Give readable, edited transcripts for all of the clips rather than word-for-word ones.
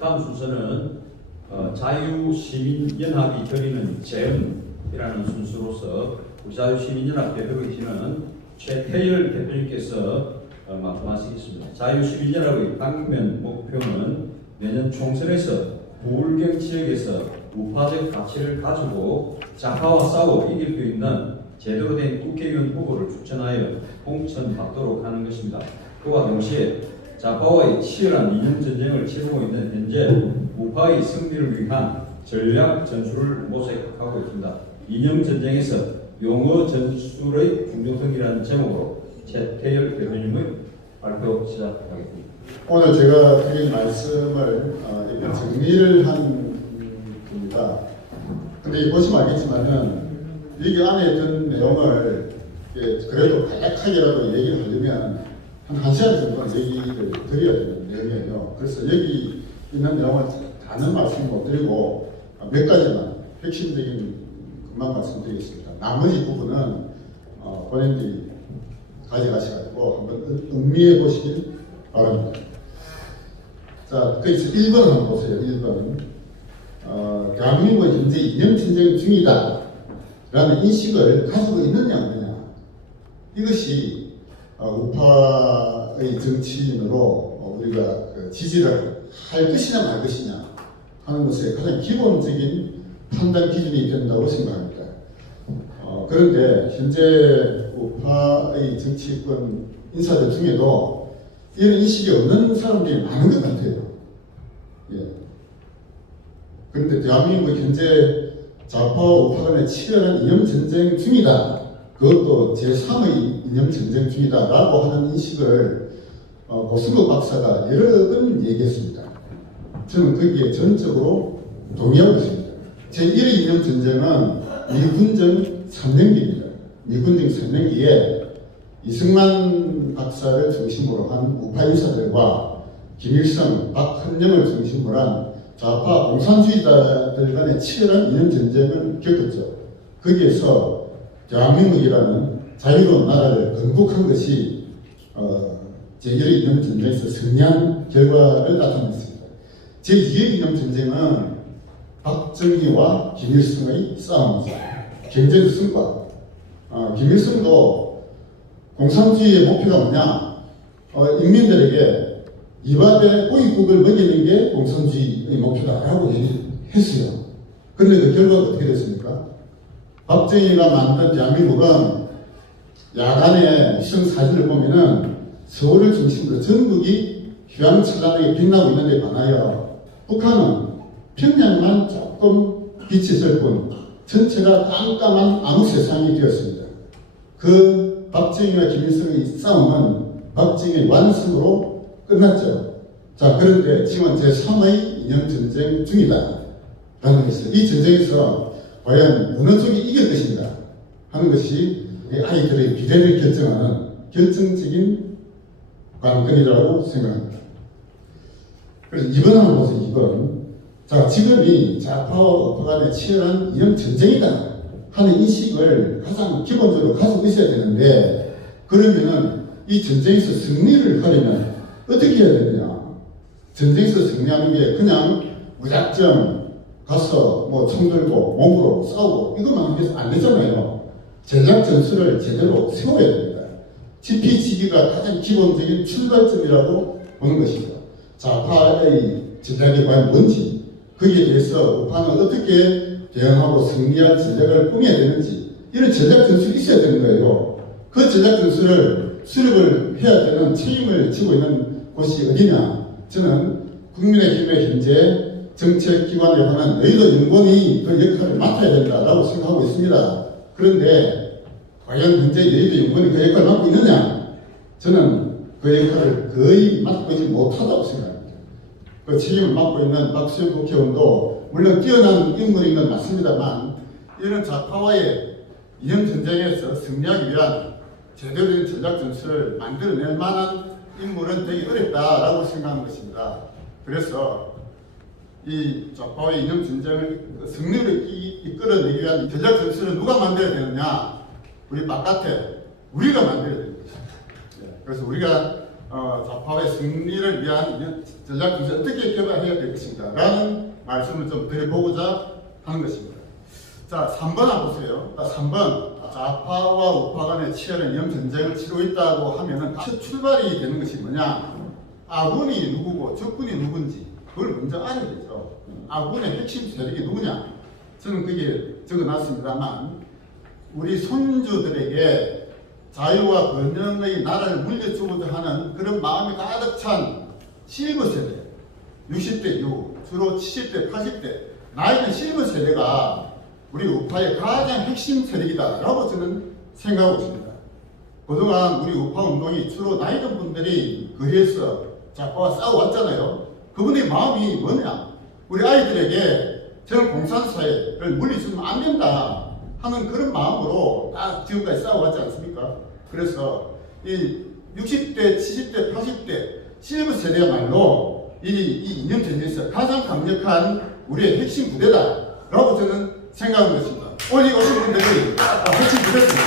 다음 순서는 자유시민연합이 드리는 재음이라는 순서로서 우리 자유시민연합 대표 계시는 최태열 대표님께서 말씀하시겠습니다. 자유시민연합의 당면 목표는 내년 총선에서 부울경 지역에서 우파적 가치를 가지고 좌파와 싸워 이길 수 있는 제대로 된 국회의원 후보를 추천하여 공천받도록 하는 것입니다. 그와 동시에 좌파와의 치열한 이념 전쟁을 치르고 있는 현재 우파의 승리를 위한 전략 전술을 모색하고 있습니다. 이념 전쟁에서 용어 전술의 중요성이라는 제목으로 최태열 대표님의 발표 시작하겠습니다. 오늘 제가 드린 말씀을 이렇게 정리를 한 겁니다. 근데 보시면 알겠지만은 여기 안에 든 내용을 그래도 간략하게라도 얘기를 하려면 한 1시간 정도는 얘기를 드려야 되는 내용이에요. 그래서 여기 있는 내용을 다는 말씀 못 드리고 몇 가지만 핵심적인 것만 말씀드리겠습니다. 나머지 부분은 본인들이 가져가셔가지고 한번 음미해 보시길 바랍니다. 자, 그래서 1번 한번 보세요. 1번. 대한민국은 현재 이념전쟁 중이다 라는 인식을 가지고 있느냐 없느냐. 이것이 우파의 정치인으로 우리가 지지를 할 것이냐 말 것이냐 하는 것의 가장 기본적인 판단 기준이 된다고 생각합니다. 그런데 현재 우파의 정치권 인사들 중에도 이런 인식이 없는 사람들이 많은 것 같아요. 예. 그런데 대한민국 현재 좌파와 우파 간의 치열한 이념 전쟁 중이다. 그것도 제3의 이념 전쟁 중이다. 라고 하는 인식을 고승국 박사가 여러 번 얘기했습니다. 저는 거기에 전적으로 동의하고 있습니다. 제1의 이념 전쟁은 미군정 3년기입니다. 미군정 3년기에 이승만 박사를 중심으로 한 우파 인사들과 김일성, 박헌영을 중심으로 한 좌파 공산주의자들 간의 치열한 이념 전쟁을 겪었죠. 거기에서 대한민국이라는 자유로운 나라를 건국한 것이 제1의 이념 전쟁에서 승리한 결과를 나타냈습니다. 제2의 이념 전쟁은 박정희와 김일성의 싸움이죠. 경제적 승과. 김일성도 공산주의의 목표가 뭐냐? 인민들에게 이바벨 고위국을 먹이는 게 공산주의의 목표다라고 얘기했어요. 그런데 그 결과가 어떻게 됐습니까? 박정희가 만든 대한민국은 야간에 위성 사진을 보면은 서울을 중심으로 전국이 휘황찬란하게 빛나고 있는 데 반하여 북한은 평양만 조금 빛이 있을 뿐 전체가 깜깜한 암흑 세상이 되었습니다. 그 박정희와 김일성의 싸움은 박정희의 완승으로 끝났죠. 자, 그런데 지금은 제3의 이념 전쟁 중이다 라는 것이죠. 이 전쟁에서 과연 어느 쪽이 이길 것인가 하는 것이 아이들의 미래를 결정하는 결정적인 관건이라고 생각합니다. 그래서 2번 한번 보세요. 2번. 자, 지금이 좌파와 우파 간의 치열한 이념 전쟁이다 하는 인식을 가장 기본적으로 가지고 있어야 되는데, 그러면은 이 전쟁에서 승리를 하려면 어떻게 해야 되느냐? 전쟁에서 승리하는 게 그냥 무작정 가서 뭐 총 들고 몸으로 싸우고 이것만 해서 안 되잖아요. 전략 전술을 제대로 세워야 됩니다. 지피지기가 가장 기본적인 출발점이라고 보는 것이죠. 좌파의 전략이 과연 뭔지, 거기에 대해서 우파는 어떻게 대응하고 승리할 전략을 꾸며야 되는지, 이런 전략 전술이 있어야 되는 거예요. 그 전략 전술을 수립을 해야 되는 책임을 지고 있는 곳이 어디냐? 저는 국민의힘의 현재 정책기관에 관한 여의도 연구원이 그 역할을 맡아야 된다라고 생각하고 있습니다. 그런데 과연 현재 여의도 연구원이 그 역할을 맡고 있느냐? 저는 그 역할을 거의 맡고 있지 못하다고 생각합니다. 그 책임을 맡고 있는 박수영 국회의원도 물론 뛰어난 인물인 건 맞습니다만, 이런 좌파와의 이념 전쟁에서 승리하기 위한 제대로 된 전략 전술을 만들어낼 만한 인물은 되게 어렵다라고 생각하는 것입니다. 그래서 이 좌파의 이념 전쟁을 승리를 이끌어내기 위한 전략 전술을 누가 만들어야 되느냐? 우리 바깥에 우리가 만들어야 되는 것입니다. 그래서 우리가 좌파의 승리를 위한 전략 구조 어떻게 개발해야 될 것인가 라는 말씀을 좀 드려보고자 하는 것입니다. 자, 3번 한번 보세요. 3번 좌파와 우파 간의 치열한 영전쟁을 치르고 있다고 하면은 출발이 되는 것이 뭐냐? 아군이 누구고 적군이 누군지 그걸 먼저 알아야 되죠. 아군의 핵심 세력이 누구냐? 저는 그게 적어놨습니다만 우리 손주들에게 자유와 번영의 나라를 물려주고자 하는 그런 마음이 가득 찬 실버 세대, 60대 이후 주로 70대, 80대 나이든 실버 세대가 우리 우파의 가장 핵심 세력이다라고 저는 생각하고 있습니다. 그동안 우리 우파 운동이 주로 나이든 분들이 거리에서 좌파와 싸워왔잖아요. 그분의 마음이 뭐냐? 우리 아이들에게 저는 공산사회를 물리주면 안 된다 하는 그런 마음으로 딱 지금까지 싸워왔지 않습니까? 그래서 이 60대, 70대, 80대 실버 세대야말로 이 이념 전쟁에서 가장 강력한 우리의 핵심 부대다라고 저는 생각하는 것입니다. 오늘 오신 분들이 핵심 부대입니다.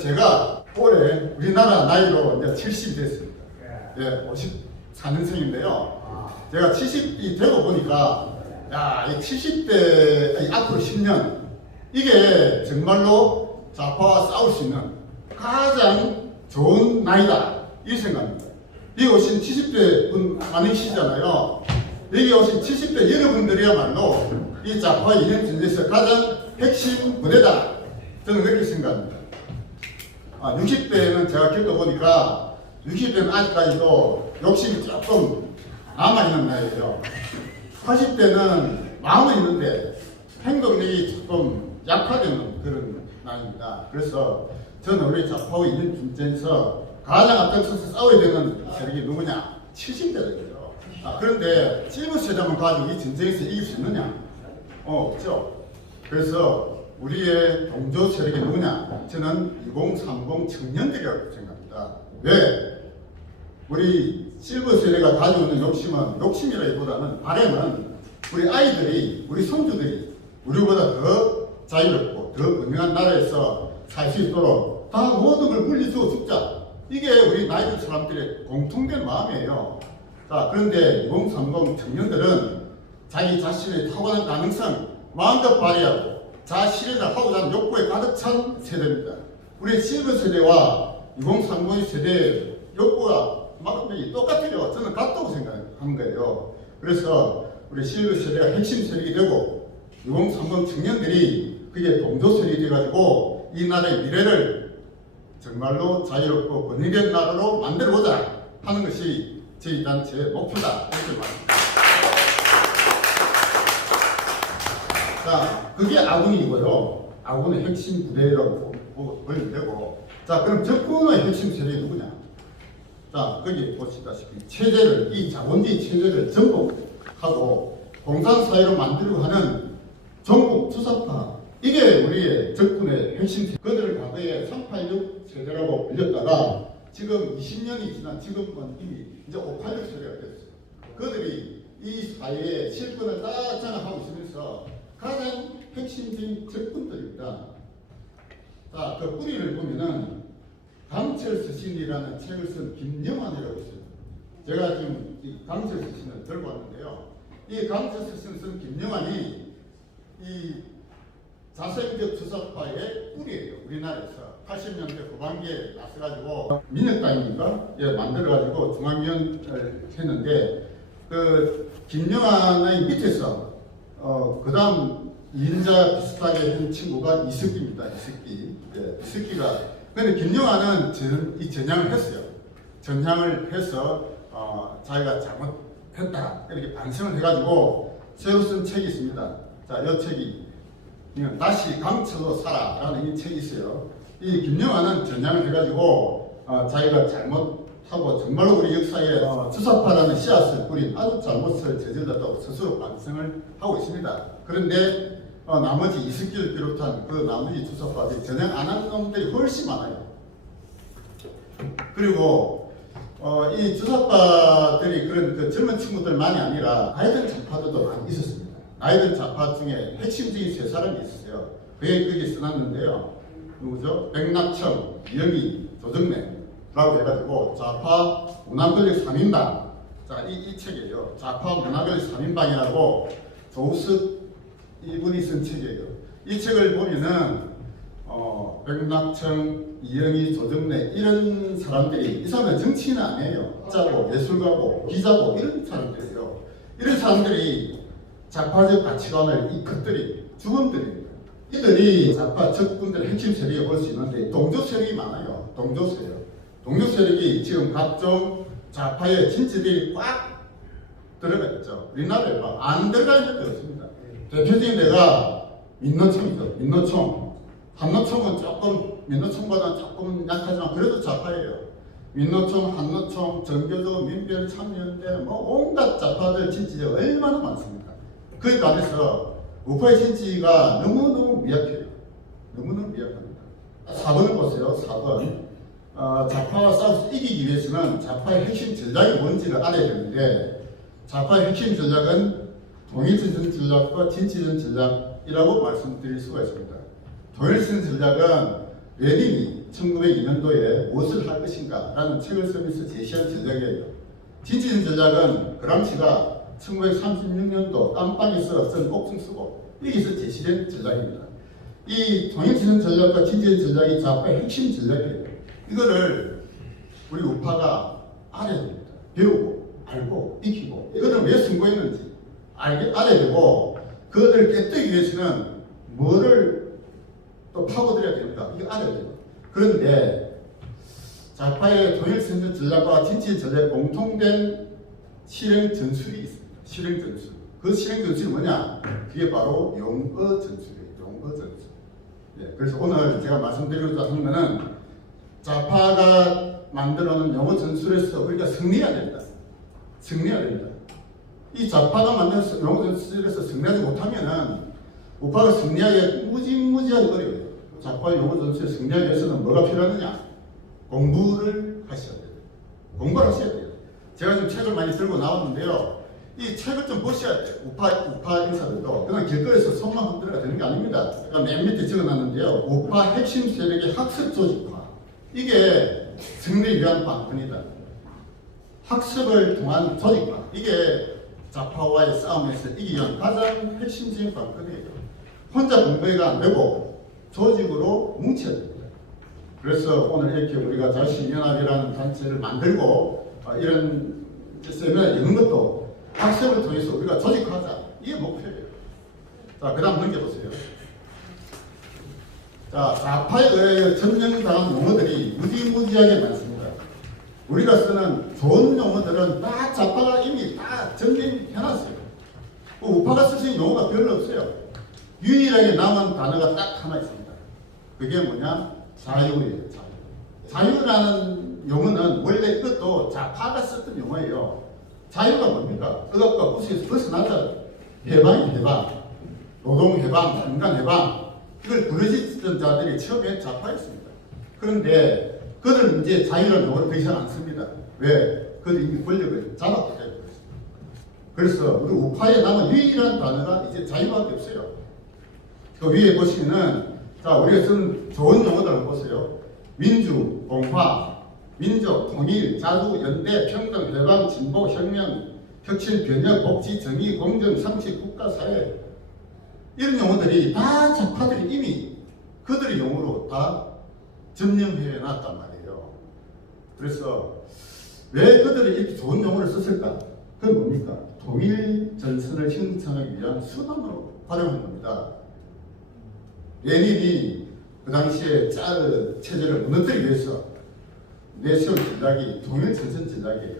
제가 올해 우리나라 나이로 이제 70이 됐습니다. 예, 54년생인데요. 제가 70이 되고 보니까 야, 이 70대 앞으로 10년 이게 정말로 좌파와 싸울 수 있는 가장 좋은 나이다 이 생각입니다. 여기 오신 70대 분 많으시잖아요. 여기 오신 70대 여러분들이야말로 이 좌파 이념 전쟁에서 가장 핵심 부대다 저는 그렇게 생각합니다. 60대는 제가 겪어보니까 60대는 아직까지도 욕심이 조금 남아있는 나이에요. 80대는 마음은 있는데 행동력이 조금 약화되는 그런 나이입니다. 그래서 저는 우리 좌파와 이념 전쟁에서 가장 앞장서서 싸워야 되는 세력이 누구냐? 70대들이에요. 그런데 실버 세력만 가지고 이 전쟁에서 이길 수 있느냐? 없죠. 그래서 우리의 동조 세력이 누구냐? 저는 2030 청년들이라고 생각합니다. 왜? 우리 실버 세력가 가지고 있는 욕심은 욕심이라기보다는 바람은 우리 아이들이, 우리 손주들이 우리보다 더 자유롭고 더 번영한 나라에서 살 수 있도록 다 모든 걸 물리주고 죽자. 이게 우리 나이 든 사람들의 공통된 마음이에요. 자, 그런데 2030 청년들은 자기 자신의 탁월한 가능성 마음껏 발휘하고 자실현을 하고자 하는 욕구에 가득 찬 세대입니다. 우리 실버 세대와 2030 세대의 욕구가 마음이 똑같아요. 저는 같다고 생각하는 거예요. 그래서 우리 실버 세대가 핵심 세력이 되고 2030 청년들이 그게 동조 세력이 돼가지고 이 나라의 미래를 정말로 자유롭고 번영된 나라로 만들어보자 하는 것이 저희 단체의 목표다 이렇게 말합니다. 자, 그게 아군이고요. 아군의 핵심 부대라고 보면 되고, 자, 그럼 적군의 핵심 세력이 누구냐? 자, 거기 보시다시피 체제를, 이 자본주의 체제를 전복하고 공산사회로 만들려고 하는 전국 투사파, 이게 우리의 적군의 핵심 세력. 그들을 과거에 386 세대라고 불렸다가 지금 20년이 지난 지금은 이미 이제 586 세대가 됐어요. 그들이 이 사회의 실권을 딱 장악하고 있으면서 가장 핵심적인 적군들입니다. 자, 그 뿌리를 보면은 강철 서신이라는 책을 쓴 김영환이라고 있어요. 제가 지금 이 강철 서신을 들고 왔는데요. 이 강철 서신을 쓴 김영환이 이 자생적 주사파의 뿌리예요. 우리나라에서 80년대 후반기에 나서가지고 민혁당입니까? 예, 만들어가지고 중앙위원을 했는데 그 김영환의 밑에서 그 다음 2인자 비슷하게 한 친구가 이석기입니다. 이석기. 예, 이석기가. 근데 김영환은 이 전향을 했어요. 전향을 해서 자기가 잘못했다. 이렇게 반성을 해가지고 새로 쓴 책이 있습니다. 자, 이 책이 다시 강철로 살아라는 이 책이 있어요. 이 김영환은 전향을 해가지고 자기가 잘못하고 정말로 우리 역사에 주사파라는 씨앗을 뿌린 아주 잘못을 저질렀다고 스스로 반성을 하고 있습니다. 그런데 나머지 이석기를 비롯한 그 나머지 주사파들이 전향 안 한 놈들이 훨씬 많아요. 그리고 이 주사파들이 그런 그 젊은 친구들만이 아니라 아이들 좌파들도 많이 있었습니다. 아이들 좌파 중에 핵심적인 세 사람이 있었어요. 그게 써놨는데요. 누구죠? 백낙청, 이영희, 조정래. 해가지고 좌파 문화권력 3인방, 자, 이 책이에요. 좌파 문화권력 3인방이라고 조우석 이분이 쓴 책이에요. 이 책을 보면은 백낙청, 이영희, 조정래 이런 사람들이, 이 사람은 정치인은 아니에요. 작가고 예술가고 기자고 이런 사람들이에요. 이런 사람들이 좌파적 가치관을 이것들이 주범들입니다. 이들이 좌파 적군들의 핵심 세력이 볼 수 있는데 동조 세력이 많아요. 동조 세력. 동조 세력이 지금 각종 좌파의 진지들이 꽉 들어가 있죠. 우리나라에 안 들어가 있는 데 없습니다. 대표적인 데가 민노총이죠. 민노총. 한노총은 조금 민노총보다 조금 약하지만 그래도 좌파예요. 민노총, 한노총, 정교조, 민변, 참여연대 뭐 온갖 좌파들 진지가 얼마나 많습니까? 그 안에서 우파의 진지가 너무너무 미약해요. 너무너무 미약합니다. 4번을 보세요. 4번. 좌파와 싸워서 이기기 위해서는 좌파의 핵심 전략이 뭔지를 알아야 되는데 좌파의 핵심 전략은 통일전선 전략과 진취전 전략이라고 말씀드릴 수가 있습니다. 통일전선 전략은 레닌이 1902년도에 무엇을 할 것인가 라는 책을 쓰면서 제시한 전략이에요. 진취전 전략은 그람시가 1936년도 깜빵에서 쓴 옥중 쓰고 여기서 제시된 전략입니다. 이 통일전선 전략과 진취전 전략이 좌파의 핵심 전략이에요. 이거를 우리 우파가 알아야 됩니다. 배우고 알고 익히고 이거를 왜 선고했는지 알아야 되고 그것을 깨뜨리기 위해서는 뭐를 또 파고들여야 됩니다. 이거 알아야 돼요. 그런데 좌파의 통일전선 전략과 진취 전략 공통된 실행 전술이 있습니다. 실행 전술. 그 실행 전술이 뭐냐? 그게 바로 용어 전술이에요. 용어 전술. 네, 그래서 오늘 제가 말씀드리고자 하는 것은 좌파가 만들어놓은 용어 전술에서 우리가 승리해야 된다. 승리해야 된다. 이 좌파가 만든 용어 전술에서 승리하지 못하면은 우파가 승리하기 무지무지하게 어려워요. 좌파 용어 전술에 승리하기 위해서는 뭐가 필요하느냐? 공부를 하셔야 돼요. 공부를 하셔야 돼요. 제가 지금 책을 많이 들고 나왔는데요. 이 책을 좀 보셔야 돼요. 우파 인사들도 그냥 길거리에서 손만 흔들어가 되는 게 아닙니다. 제가 맨 밑에 적어놨는데요. 우파 핵심 세력의 학습 조직화. 이게 승리를 위한 방편이다. 학습을 통한 조직화. 이게 좌파와의 싸움에서 이기기 위한 가장 핵심적인 방편이에요. 혼자 공부가 안 되고 조직으로 뭉쳐야 됩니다. 그래서 오늘 이렇게 우리가 자유시민연합이라는 단체를 만들고 이런 세미나를 여는 것도 학습을 통해서 우리가 조직화하자. 이게 목표예요. 자, 그 다음 넘겨보세요. 자, 좌파에 의해 점령당한 용어들이 무지무지하게 많습니다. 우리가 쓰는 좋은 용어들은 다 좌파가 이미 다 점령해놨어요. 우파가 쓸 수 있는 용어가 별로 없어요. 유일하게 남은 단어가 딱 하나 있습니다. 그게 뭐냐? 자유예요. 자유라는 용어는 원래 이것도 좌파가 썼던 용어예요. 자유가 뭡니까? 억압과 부수에서 벗어나자. 해방이 해방. 노동 해방, 인간 해방. 이걸 부르짖던 자들이 처음에 좌파였습니다. 그런데 그들은 이제 자유라는 용어를 더 이상 안 씁니다. 왜? 그들이 이미 권력을 잡았기 때문에 그렇습니다. 그래서 우리 우파에 남은 유일한 단어가 이제 자유밖에 없어요. 그 위에 보시면은 자, 우리가 쓴 좋은 용어들 한번 보세요. 민주, 공화, 민족, 통일, 자주, 연대, 평등, 해방, 진보, 혁명, 혁신, 변혁, 복지, 정의, 공정, 상식, 국가, 사회 이런 용어들이 다 좌파들이 이미 그들의 용어로 다 점령해 놨단 말이에요. 그래서 왜 그들이 이렇게 좋은 용어를 썼을까? 그건 뭡니까? 통일 전선을 형성하기 위한 수단으로 활용한 겁니다. 레닌이 그 당시에 짜르 체제를 무너뜨리기 위해서 내세운 전략이 통일 전선 전략이에요.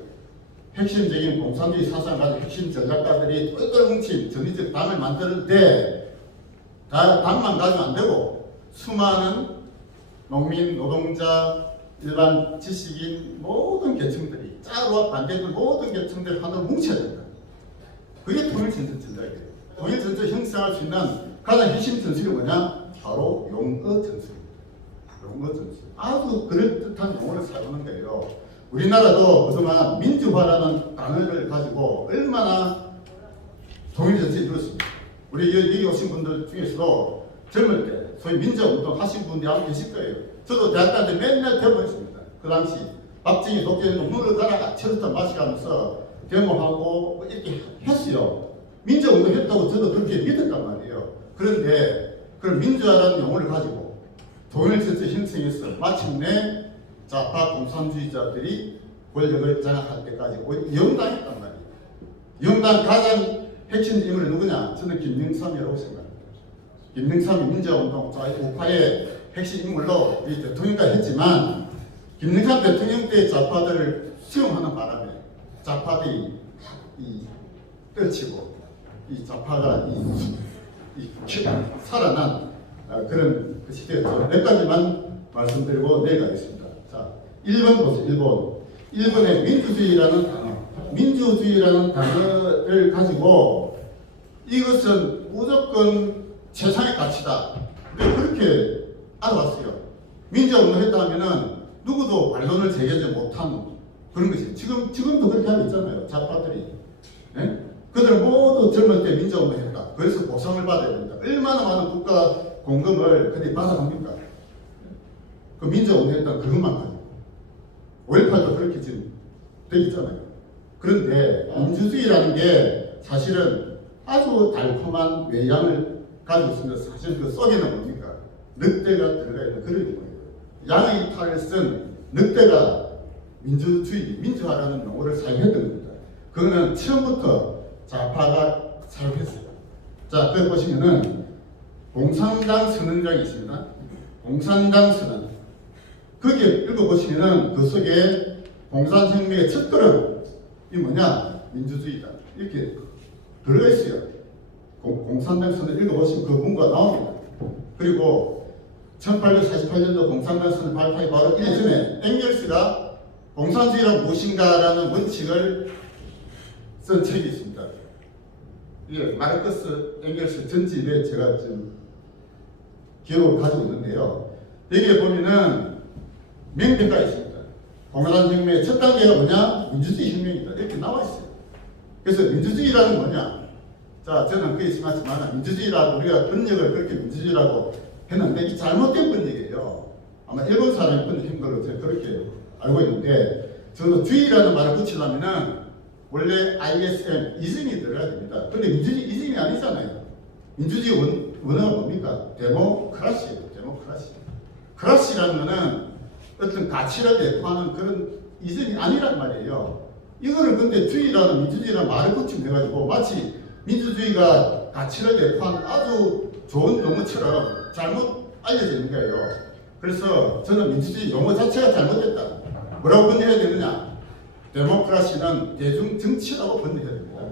핵심적인 공산주의 사상을 가진 핵심 전략가들이 똘똘 뭉친 전위적 당을 만들 때 당만 가지고 안 되고 수많은 농민, 노동자, 일반 지식인 모든 계층들이 짜루와 반대들 모든 계층들이 하나로 뭉쳐야 된다. 그게 통일전선 전략이에요. 통일전선 형성할 수 있는 가장 핵심 전술이 뭐냐? 바로 용어 전술입니다. 용어 전술. 아주 그럴듯한 용어를 사용하는 거예요. 우리나라도 그동안 민주화라는 단어를 가지고 얼마나 통일전선이 들었습니다. 우리 여기 오신 분들 중에서도 젊을 때 소위 민주운동 하신 분들이 아마 계실 거예요. 저도 대학 다닐 때 맨날 배워했습니다. 그 당시 박정희 독재도 물을 갈아가 철부터 마시가면서 데모하고 뭐 이렇게 했어요. 민주운동 했다고 저도 그렇게 믿었단 말이에요. 그런데 그런 민주화라는 용어를 가지고 통일체제 형성해서 마침내 좌파 공산주의자들이 권력을 장악할 때까지 영당했단 말이에요. 영당 가장 핵심 인물이 누구냐? 저는 김영삼이라고 생각합니다. 김영삼이 민주화운동 우파의 핵심 인물로 이 대통령까지 했지만 김영삼 대통령 때 좌파들을 수용하는 바람에 좌파들이 떨치고 이 좌파가 살아난 그런 시대였죠. 몇 가지만 말씀드리고 내려가겠습니다. 자, 1번 보세요. 1번의 민주주의라는 단어를 가지고 이것은 무조건 최상의 가치다. 그렇게 알아봤어요. 민주화운동 했다면은 누구도 반론을 제기하지 못한 그런 것이 지금도 그렇게 하고 있잖아요. 좌파들이. 네? 그들은 모두 젊을 때 민주화운동 했다. 그래서 보상을 받아야 된다. 얼마나 많은 국가 공금을 그들이 받아갑니까? 그 민주화운동 했다는 그것만 가지고. 5.18도 그렇게 지금 돼 있잖아요. 그런데 민주주의라는 게 사실은 아주 달콤한 외양을 가지고 있습니다. 사실 그 속에는 뭡니까? 늑대가 들어가 있는 그런 거예요. 양의 이탈을 쓴 늑대가 민주주의, 민주화라는 용어를 사용했던 겁니다. 그거는 처음부터 좌파가 사용했어요. 자, 거기 보시면은 공산당 선언장이 있습니다. 공산당 선언. 거기에 읽어보시면은 그 속에 공산혁명의 첫걸음, 이 뭐냐? 민주주의다. 이렇게 들어가 있어요. 공산당 선언 읽어보시면 그 문구가 나옵니다. 그리고 1848년도 공산당 선언 발표하기 바로 이전에 앵겔스가 공산주의란 무엇인가라는 원칙을 쓴 책이 있습니다. 이게 마르크스 앵겔스 전집에 제가 지금 기록을 가지고 있는데요. 여기에 보면은 명백가 있습니다. 공산혁명의 첫 단계가 뭐냐? 민주주의 혁명이다. 이렇게 나와 있어요. 그래서 민주주의라는 뭐냐? 자, 저는 그게 심하지만 민주주의라고 우리가 번역을 그렇게 민주주의라고 했는데 이 잘못된 번역이에요. 아마 일본 사람이 번역한 걸로 제가 그렇게 알고 있는데 저도 주의라는 말을 붙이려면은 원래 ISM, 이즘이 들어야 됩니다. 근데 민주주의 이즘이 아니잖아요. 민주주의 원어가 뭡니까? 데모크라시예요. 데모크라시. 크라시라는 거는 어떤 가치를 내포하는 그런 이즘이 아니란 말이에요. 이거를 근데 주의라는 민주주의라는 말을 붙임해가지고 마치 민주주의가 가치를 내포하는 아주 좋은 용어처럼 잘못 알려져 있는 거예요. 그래서 저는 민주주의 용어 자체가 잘못됐다. 뭐라고 번역해야 되느냐? 데모크라시는 대중정치라고 번역해야 됩니다.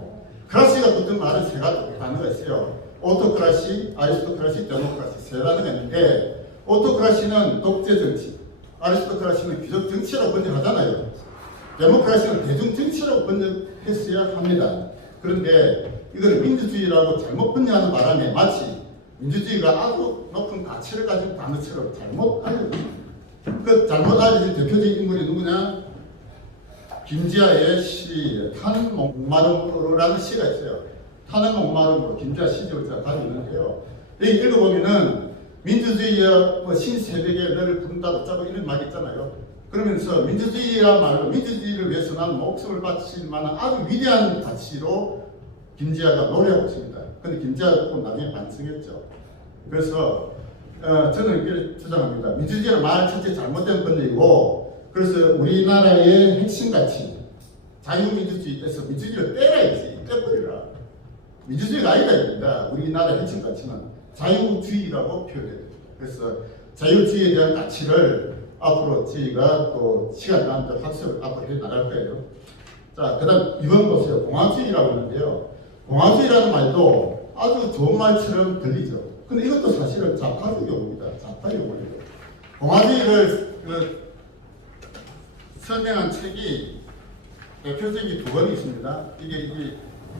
크라시가 붙은 말은 세 가지 단어가 있어요. 오토크라시, 아리스토크라시, 데모크라시 세 단어가 있는데 오토크라시는 독재정치, 아리스토크라시는 귀족정치라고 번역하잖아요. 데모크라시는 대중정치라고 번역했어야 합니다. 그런데 이걸 민주주의라고 잘못 번역하는 바람에 마치 민주주의가 아주 높은 가치를 가진 단어처럼 잘못 알려집니다. 그 잘못 알려진 대표적인 인물이 누구냐? 김지아의 시 타는 목마름으로라는 시가 있어요. 타는 목마름으로 김지아 시집을 제가 가지고 있는데요. 여기 읽어보면은 민주주의와 신새벽에 너를 부른다고 짜고 이런 말이 있잖아요. 그러면서 민주주의라 말로 민주주의를 위해서 나는 목숨을 바칠 만한 아주 위대한 가치로 김지아가 노래하고 있습니다. 근데 김지아가 또 나중에 반성했죠. 그래서 저는 이렇게 주장합니다. 민주주의라는 말 첫째 잘못된 번역이고 그래서 우리나라의 핵심 가치 자유민주주의에서 민주주의를 떼라야지. 떼버리라. 민주주의가 아니다 입니다. 우리나라의 핵심 가치는 자유주의라고 표현해요. 그래서 자유주의에 대한 가치를 앞으로 저희가 또 시간 나면 또 학습을 앞으로 해 나갈 거예요. 자, 그 다음 이번 보세요. 공화주의라고 하는데요. 공화주의라는 말도 아주 좋은 말처럼 들리죠. 근데 이것도 사실은 좌파적 용어입니다. 좌파 용어예요. 공화주의를 설명한 책이 대표적인 두 권이 있습니다. 이게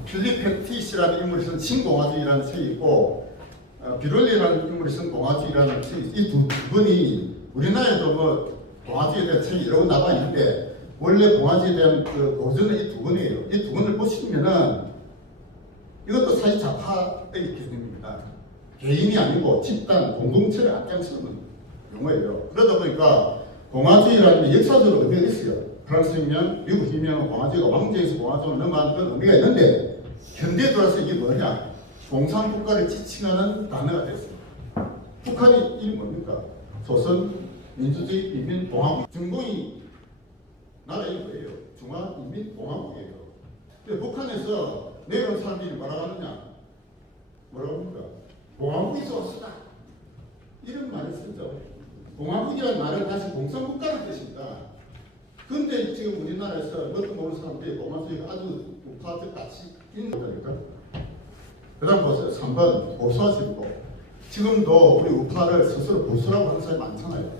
필립 패티시라는 인물이 쓴 신공화주의라는 책이 있고 비롤리라는 인물이 쓴 공화주의라는 책이 이 두 권이 우리나라에도 뭐 공화주의에 대한 책이 여러 권 나와 있는데 원래 공화주의에 대한 그 고전은 이 두 권이에요. 이 두 권을 보시면은 이것도 사실 좌파의 개념입니다. 개인이 아니고 집단, 공동체를 앞장서는 용어예요. 그러다 보니까 공화주의라는 게 역사적으로 의미가 있어요. 프랑스 혁명, 미국 혁명, 공화주의가 왕정에서 공화주의로 넘어가는 그런 의미가 있는데 현대에 들어와서 이게 뭐냐? 공산국가를 지칭하는 단어가 됐어요. 북한이 이게 뭡니까? 조선 민주주의 인민공화국, 중공이 나라 이거예요. 중화인민공화국이에요. 근데 북한에서 내려온 사람들이 뭐라고 하느냐? 뭐라고 합니까? 공화국에서 왔다. 이런 말을 쓰죠. 공화국이라는 말은 다시 공산국가를 뜻입니다. 근데 지금 우리나라에서 뭣도 모르는 사람들이 공화주의가 아주 우파적 가치 있는 거니까. 그 다음 보세요. 3번 보수화시고 지금도 우리 우파를 스스로 보수라고 하는 사람이 많잖아요.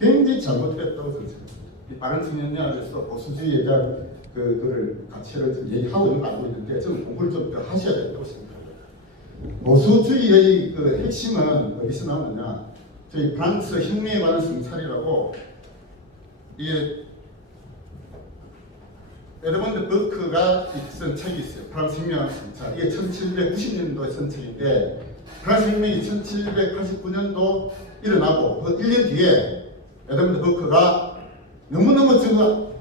굉장히 잘못했다고 생각합니다. 이 바른 청년연합에서 보수주의에 대한 그걸 가치를 좀 얘기하고 있는 거 알고 있는데 저는 공부를 좀 더 하셔야 된다고 생각합니다. 보수주의의 그 핵심은 어디서 나오느냐? 저희 프랑스 혁명에 관한 성찰이라고 이게 에드먼드 버크가 쓴 책이 있어요. 프랑스 혁명의 성찰. 이게 1790년도에 쓴 책인데 프랑스 혁명이 1789년도 일어나고 그 1년 뒤에 에드먼드 버크가 너무너무 지금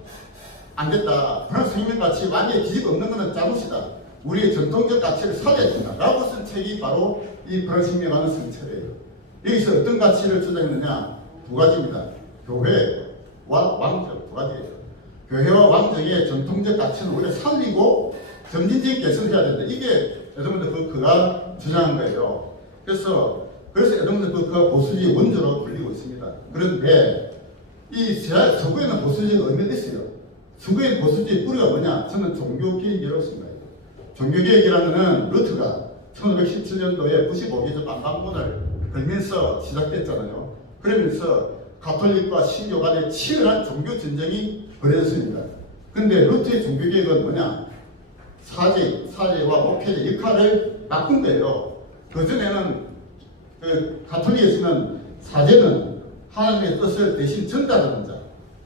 안 됐다. 프랑스 혁명같이 완전히 뒤집어 엎는 것은 잘못이다. 우리의 전통적 가치를 살려야 된다. 라고 쓴 책이 바로 이 프랑스 혁명에 관한 성찰이에요. 여기서 어떤 가치를 주장했느냐? 두 가지입니다. 교회와 왕정 두 가지예요. 교회와 왕정의 전통적 가치는 우리가 살리고 점진적인 개선을 해야 된다. 이게 에드먼드 버크가 주장한 거예요. 그래서 에드먼드 버크가 보수주의 원조로 불리고 있습니다. 그런데 이 서구에는 보수주의가 의미가 있어요. 서구의 보수주의 뿌리가 뭐냐? 저는 종교개혁이라고 생각해요. 종교개혁이라는 것은 루트가 1517년도에 95개조 반박문을 걸면서 시작됐잖아요. 그러면서 가톨릭과 신교 간의 치열한 종교 전쟁이 벌어졌습니다. 근데 루트의 종교개혁은 뭐냐? 사제와 목회자 역할을 바꾼 거예요. 그전에는 그 가톨릭에서는 사제는 하나님의 뜻을 대신 전달하는 자,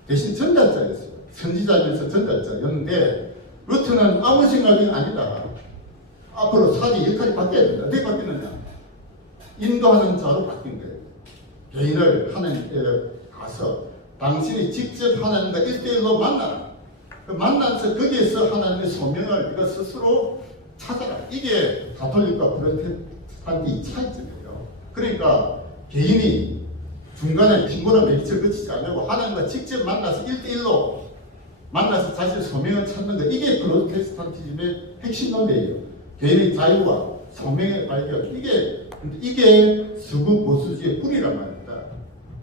대신 전달자였어요. 선지자면서 전달자였는데 루트는 아무 생각이 아니다. 앞으로 사제 역할이 바뀌어야 된다. 어떻게 바뀌느냐? 인도하는 자로 바뀐 거예요. 개인을 하나님께 가서 당신이 직접 하나님과 1대1로 만나라. 그 만나서 거기에서 하나님의 소명을 네가 스스로 찾아라. 이게 가톨릭과 프로테스탄트의 차이점이에요. 그러니까 개인이 중간에 빈곤한 매기를 거치지 않고 하나님과 직접 만나서 1대1로 만나서 자신의 소명을 찾는 것, 이게 프로테스탄티즘의 핵심 논리예요. 개인의 자유와 소명의 발견, 이게 서구 보수주의 뿌리란 말입니다.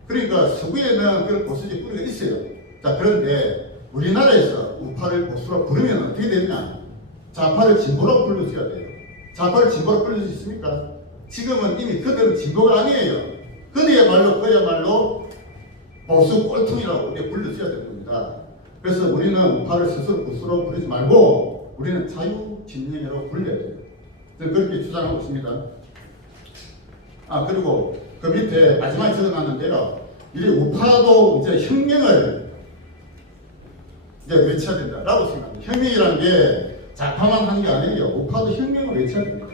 그러니까 서구에는 그런 보수주의 뿌리가 있어요. 자, 그런데 우리나라에서 우파를 보수로 부르면 어떻게 되느냐? 좌파를 진보로 불러줘야 돼요. 좌파를 진보로 불러줄 수 있습니까? 지금은 이미 그들은 진보가 아니에요. 그야말로 보수 꼴통이라고 우리가 불러줘야 되는 겁니다. 그래서 우리는 우파를 스스로 보수로 부르지 말고 우리는 자유진영이라고 불러야 돼요. 그렇게 주장하고 있습니다. 그리고 그 밑에 마지막에 적어놨는데요. 이 우파도 이제 혁명을 이제 외쳐야 된다라고 생각합니다. 혁명이라는 게 좌파만 하는 게 아니에요. 우파도 혁명을 외쳐야 됩니다.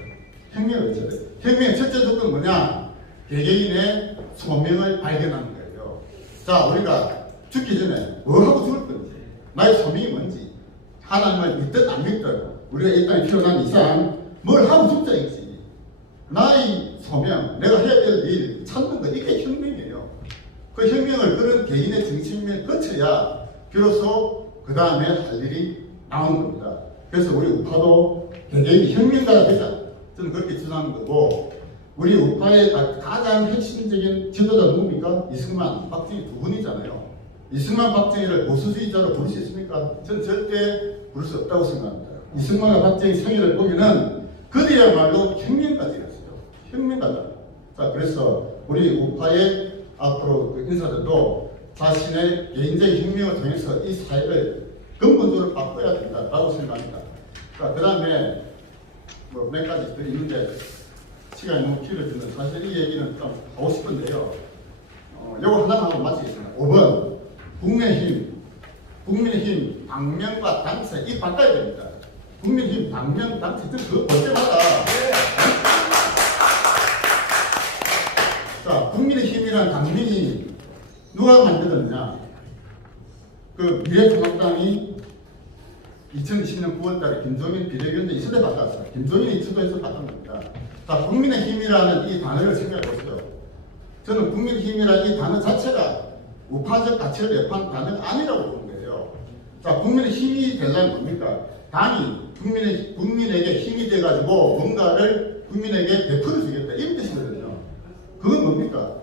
혁명을 외쳐야 돼요. 혁명의 첫째 조건은 뭐냐? 개개인의 소명을 발견하는 거예요. 자, 우리가 죽기 전에 뭐 하고 죽을 건지, 나의 소명이 뭔지, 하나님을 믿든 안 믿든 우리가 이 땅에 태어난 이상 뭘 하고 죽자 이거지. 나의 소명, 내가 해야 될 일 찾는 거, 이게 혁명이에요. 그 혁명을 그런 개인의 정신을 거쳐야 비로소 그 다음에 할 일이 나오는 겁니다. 그래서 우리 우파도 개개인이 혁명가가 되자. 저는 그렇게 주장하는 거고, 우리 우파의 가장 핵심적인 지도자 누굽니까? 이승만, 박정희 두 분이잖아요. 이승만, 박정희를 보수주의자로 부를 수 있습니까? 저는 절대 부를 수 없다고 생각합니다. 이승만과 박정희 생애를 보면은 그들이야말로 혁명가들이었어요. 혁명가다. 자, 그래서 우리 우파의 앞으로 그 인사들도 자신의 개인적인 혁명을 통해서 이 사회를 근본적으로 바꿔야 된다라고 생각합니다. 자, 그 다음에 뭐 몇 가지 더 있는데 시간이 너무 길어지면 사실 이 얘기는 좀 하고 싶은데요. 요거 하나만 하고 마치겠습니다. 5번 국민의힘 당명과 당세 이 바꿔야 됩니다. 국민의힘 당명 당세 그거 볼 때마다 자, 국민의힘이라는 당명이 누가 만들었냐? 그 미래통합당이 2020년 9월달에 김종인 비대위원장 이수대 바꿨어요. 김종인이 주도해서 바꾼 겁니다. 자, 국민의힘이라는 이 단어를 생각해 보세요. 저는 국민의힘이라는 이 단어 자체가 우파적 가치를 내포한 단어가 아니라고 보는 거예요. 자, 국민의힘이 되려면 뭡니까? 당이 국민에게 힘이 돼가지고 뭔가를 국민에게 베풀어 주겠다. 이런 뜻이거든요. 그건 뭡니까?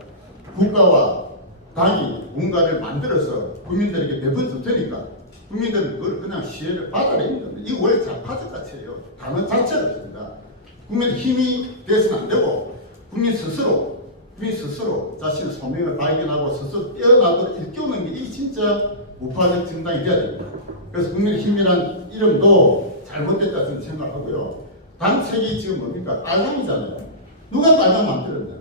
국가와 당이 뭔가를 만들어서 국민들에게 베풀어 줄 테니까 국민들은 그걸 그냥 시혜를 받아내는 겁니다. 이거 원래 좌파적 가치예요. 단어 자체가 그렇습니다. 국민의 힘이 돼서는 안 되고 국민 스스로 자신의 소명을 발견하고 스스로 뛰어나도록 일깨우는 게 이게 진짜 우파적 정당이 돼야 됩니다. 그래서 국민의힘이란 이름도 잘못됐다 저는 생각하고요. 단책이 지금 뭡니까? 빨강이잖아요. 누가 빨강 만들었냐?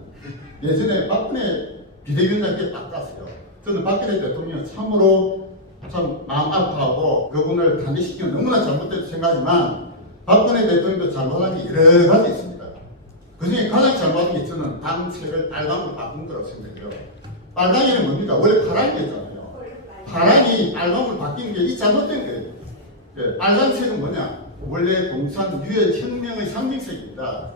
예전에 박근혜 비대위원장께 바꿨어요. 저는 박근혜 대통령 참으로 참 마음 아파하고 그분을 단일시키는 너무나 잘못됐다고 생각하지만 박근혜 대통령도 잘못한 게 여러 가지 있습니다. 그 중에 가장 잘못한 게 저는 당책을 빨강으로 바꾼 거라고 생각해요. 빨강이는 뭡니까? 원래 파랑이었잖아요. 파랑이 빨강으로 바뀐 게 이 잘못된 거예요. 예, 빨간색은 뭐냐? 원래 공산 유혈 혁명의 상징색입니다.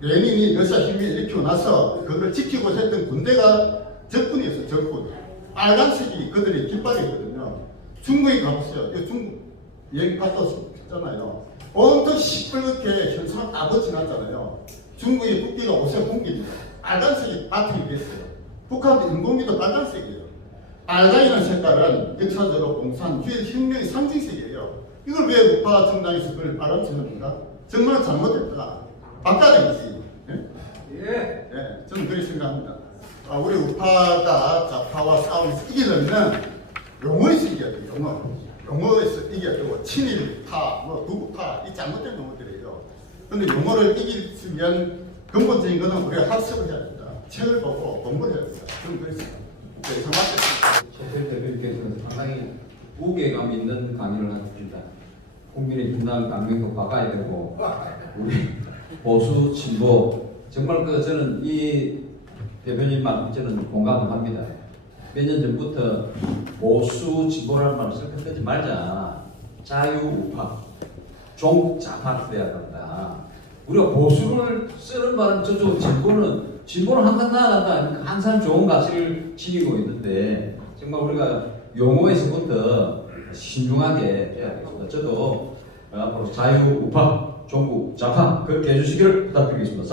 레닌이 러시아 혁명을 일으키고 나서 그걸 지키고자 했던 군대가 적군이었어요. 적군. 빨간색이 그들이 깃발이거든요. 중국에 가보세요. 중국 여행 갔었잖아요. 온통 시뻘겋게 현수막 다 거쳐놨잖아요. 중국의 국기가 오색홍길입니다. 빨간색이 바탕이 됐어요. 북한도 인공기도 빨간색이에요. 빨강이라는 색깔은 역사적으로 공산 주의 혁명의 상징색이에요. 이걸 왜 우파 정당에서 그걸 빨간색을 합니까? 정말 잘못됐다. 바꿔야 되지. 예? 예, 저는 그렇게 생각합니다. 우리 우파가 좌파와 싸움에서 이기려면 용어에서 이겨야 돼요. 용어에서 이겨야 되고 친일파, 구구파 이 잘못된 용어들이에요. 그런데 용어를 이길 수 위한 근본적인 것은 우리가 학습을 해야 된다. 책을 보고 공부를 해야 된다. 저는 그렇게 생각합니다. 네, 이상 최태일 대표님께서는 상당히 무게감 있는 강의를 하십니다. 국민의힘당 강명도 바꿔야 되고 우리 보수 진보 정말 저는 이 대표님 말 저는 공감을 합니다. 몇 년 전부터 보수 진보라는 말을 쓰지 말자. 자유우파, 종자파 돼야 된다. 우리가 보수를 쓰는 바람 저쪽 진보는 항상 나아간다. 항상 좋은 가치를 지니고 있는데 정말 우리가 용어에서부터 신중하게 해야 되겠습니다. 저도 앞으로 자유우파, 종북, 좌파 그렇게 해주시기를 부탁드리겠습니다.